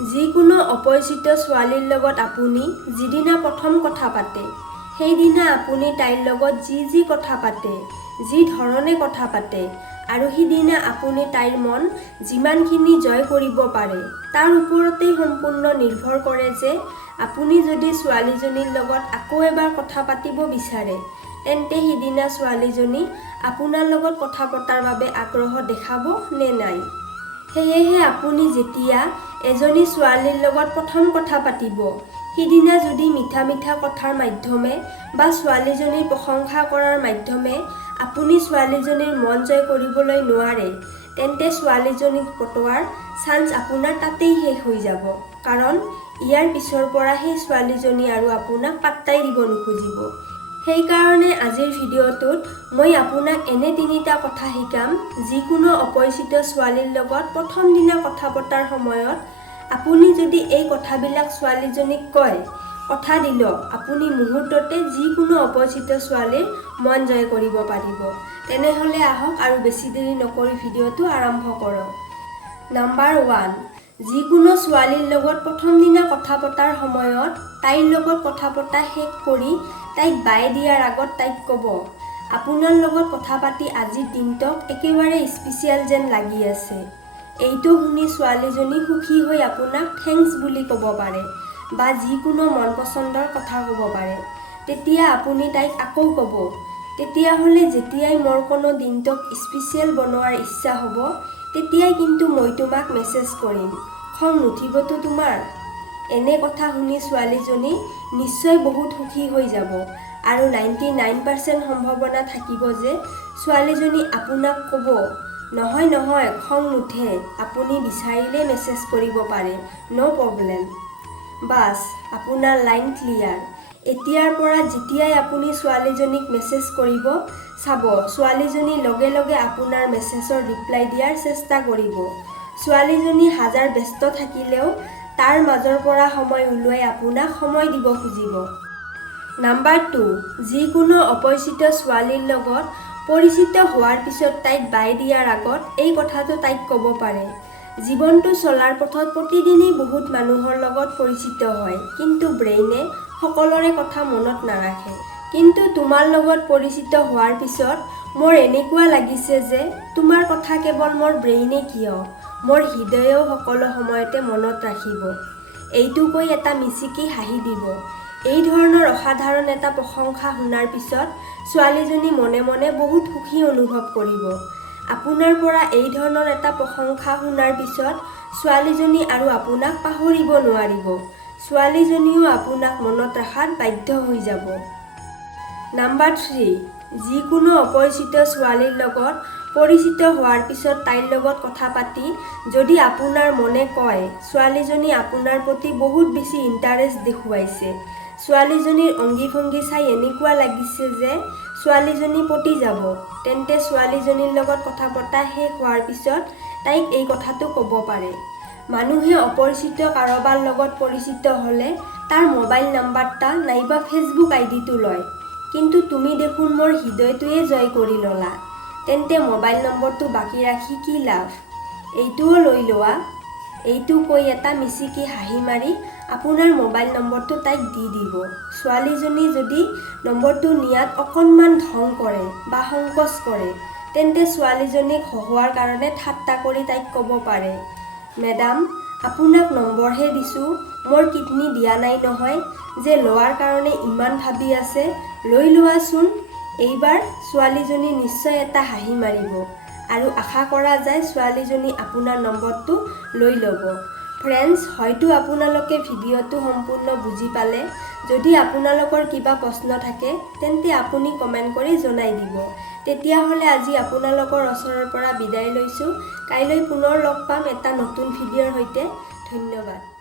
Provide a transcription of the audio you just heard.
যিকোনো অপৰিচিত ছোৱালীৰ লগত আপুনি যিদিনা প্ৰথম কথা পাতে, সেইদিনা আপুনি তাইৰ লগত যি কথা পাতে, যি ধৰণে কথা পাতে আৰু সিদিনা আপুনি তাইৰ মন যিমানখিনি জয় কৰিব পাৰে, তাৰ ওপৰতেই সম্পূৰ্ণ নিৰ্ভৰ কৰে যে আপুনি যদি ছোৱালীজনীৰ লগত আকৌ এবাৰ কথা পাতিব বিচাৰে, তেন্তে সিদিনা ছোৱালীজনী আপোনাৰ লগত কথা পতাৰ বাবে আগ্ৰহ দেখাব নে নাই। সেয়েহে আপুনি যেতিয়া এজনী ছোৱালীৰ লগত প্ৰথম কথা পাতিব, সিদিনা যদি মিঠা মিঠা কথাৰ মাধ্যমে বা ছোৱালীজনীৰ প্ৰশংসা কৰাৰ মাধ্যমে আপুনি ছোৱালীজনীৰ মন জয় কৰিবলৈ নোৱাৰে, তেন্তে ছোৱালীজনীক পটোৱাৰ চান্স আপোনাৰ তাতেই শেষ হৈ যাব। কাৰণ ইয়াৰ পিছৰ পৰা সেই ছোৱালীজনী আৰু আপোনাক পাত্তাই দিব নোখোজিব। সেইকাৰণে আজিৰ ভিডিঅ'টোত মই আপোনাক এনে 3টা কথা শিকাম, যিকোনো অপৰিচিত ছোৱালীৰ লগত প্ৰথম দিনা কথা পতাৰ সময়ত আপুনি যদি এই কথাবিলাক ছোৱালীজনীক কয়, কথা দিল আপুনি মুহূৰ্ততে যিকোনো অপৰিচিত ছোৱালীৰ মন জয় কৰিব পাৰিব। তেনেহ'লে আহক আৰু বেছি দেৰি নকৰি ভিডিঅ'টো আৰম্ভ কৰক। নাম্বাৰ 1, যিকোনো ছোৱালীৰ লগত প্ৰথম দিনা কথা পতাৰ সময়ত তাইৰ লগত কথা পতা শেষ কৰি তাইক বাই দিয়াৰ আগত তাইক ক'ব, আপোনাৰ লগত কথা পাতি আজিৰ দিনটোক একেবাৰে স্পেচিয়েল যেন লাগি আছে। এইটো শুনি ছোৱালীজনী সুখী হৈ আপোনাক থেংকছ বুলি ক'ব পাৰে বা যিকোনো মন পচন্দৰ কথা ক'ব পাৰে। তেতিয়া আপুনি তাইক আকৌ ক'ব, তেতিয়াহ'লে যেতিয়াই মোৰ কোনো দিনটোক স্পেচিয়েল বনোৱাৰ ইচ্ছা হ'ব, তেতিয়াই কিন্তু মই তোমাক মেছেজ কৰিম। খং নুঠিবতো তোমাৰ? এনে কথা শুনি ছোৱালীজনী নিশ্চয় বহুত সুখী হৈ যাব আৰু 99% সম্ভাৱনা থাকিব যে ছোৱালীজনী আপোনাক ক'ব, নহয় খং নুঠে, আপুনি বিচাৰিলে মেছেজ কৰিব পাৰে, ন' প্ৰব্লেম। বাছ, আপোনাৰ লাইন ক্লিয়াৰ। এতিয়াৰ পৰা যেতিয়াই আপুনি ছোৱালীজনীক মেছেজ কৰিব, চাব ছোৱালীজনী লগে লগে আপোনাৰ মেছেজৰ ৰিপ্লাই দিয়াৰ চেষ্টা কৰিব। ছোৱালীজনী হাজাৰ ব্যস্ত থাকিলেও তাৰ মাজৰ পৰা সময় উলিয়াই আপোনাক সময় দিব খুজিব। নাম্বাৰ 2, যিকোনো অপৰিচিত ছোৱালীৰ লগত পৰিচিত হোৱাৰ পিছত তাইক বাই দিয়াৰ আগত এই কথাটো তাইক ক'ব পাৰে, জীৱনটো চলাৰ পথত প্ৰতিদিনেই বহুত মানুহৰ লগত পৰিচিত হয়, কিন্তু ব্ৰেইনে সকলোৰে কথা মনত নাৰাখে। কিন্তু তোমাৰ লগত পৰিচিত হোৱাৰ পিছত মোৰ এনেকুৱা লাগিছে যে তোমাৰ কথা কেৱল মোৰ ব্ৰেইনে কিয়, মোৰ হৃদয়েও সকলো সময়তে মনত ৰাখিব। এইটো কৈ এটা মিচিকি হাঁহি দিব। এই ধৰণৰ অসাধাৰণ এটা প্ৰশংসা শুনাৰ পিছত ছোৱালীজনী মনে মনে বহুত সুখী অনুভৱ কৰিব। আপোনাৰ পৰা এই ধৰণৰ এটা প্ৰশংসা শুনাৰ পিছত ছোৱালীজনী আৰু আপোনাক পাহৰিব নোৱাৰিব। ছোৱালীজনীও আপোনাক মনত ৰখাত বাধ্য হৈ যাব। নাম্বাৰ 3, যিকোনো অপৰিচিত ছোৱালীৰ লগত পৰিচিত হোৱাৰ পিছত তাইৰ লগত কথা পাতি যদি আপোনাৰ মনে কয় ছোৱালীজনী আপোনাৰ প্ৰতি বহুত বেছি ইণ্টাৰেষ্ট দেখুৱাইছে, ছোৱালীজনীৰ অংগী ভংগী চাই এনেকুৱা লাগিছে যে ছোৱালীজনী পটি যাব, তেন্তে ছোৱালীজনীৰ লগত কথা পতা শেষ হোৱাৰ পিছত তাইক এই কথাটো ক'ব পাৰে। মানুহে অপৰিচিত কাৰোবাৰ লগত পৰিচিত হ'লে তাৰ মোবাইল নাম্বাৰটা নাইবা ফেচবুক আইডিটো লয়, কিন্তু তুমি দেখোন মোৰ হৃদয়টোৱে জয় কৰি ল'লা, তেন্তে মোবাইল নম্বৰটো বাকী ৰাখি কি লাভ, এইটোও লৈ লোৱা। এইটো কৈ এটা মিচিকি হাঁহি মাৰি আপোনাৰ মোবাইল নম্বৰটো তাইক দি দিব। ছোৱালীজনী যদি নম্বৰটো নিয়াত অকণমান ঢং কৰে বা সংকোচ কৰে, তেন্তে ছোৱালীজনীক হহোৱাৰ কাৰণে ঠাট্টা কৰি তাইক ক'ব পাৰে, মেডাম আপোনাক নম্বৰহে দিছোঁ, মোৰ কিডনী দিয়া নাই নহয় যে লোৱাৰ কাৰণে ইমান ভাবি আছে, লৈ লোৱাচোন। এইবাৰ ছোৱালীজনী নিশ্চয় এটা হাঁহি মাৰিব আৰু আশা কৰা যায় ছোৱালীজনী আপোনাৰ নম্বৰটো লৈ ল'ব। ফ্ৰেণ্ডছ, হয়তো আপোনালোকে ভিডিঅ'টো সম্পূৰ্ণ বুজি পালে। যদি আপোনালোকৰ কিবা প্ৰশ্ন থাকে তেন্তে আপুনি কমেণ্ট কৰি জনাই দিব। তেতিয়াহ'লে আজি আপোনালোকৰ ওচৰৰ পৰা বিদায় লৈছোঁ। কাইলৈ পুনৰ লগ পাম এটা নতুন ভিডিঅ'ৰ সৈতে। ধন্যবাদ।